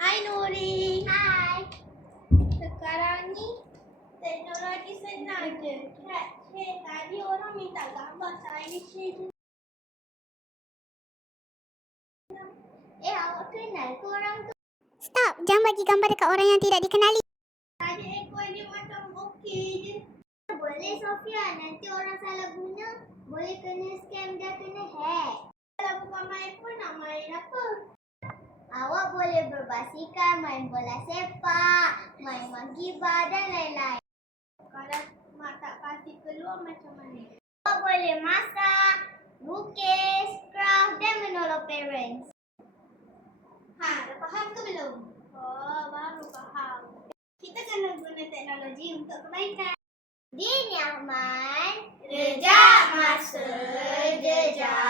Hai Nuri. Hai. Sekarang ni teknologi senang je. Tadi orang minta gambar, saya share. Awak kenal ke orang tu? Stop, jangan bagi gambar dekat orang yang tidak dikenali. Tadi ekor dia macam okey je. Boleh Sofia, nanti orang salah guna. Boleh kena scam dan kena hack. Kalau bukan main phone, nak main apa? Awak boleh berbasikal, main bola sepak, main magibah dan lain-lain. Kalau mak tak kasih keluar macam mana? Awak boleh masak, lukis, craft dan menolong parents. Dah faham ke belum? Oh, baru faham. Kita kena guna teknologi untuk kebaikan. Dini Ahmad, Jejak masa, jejak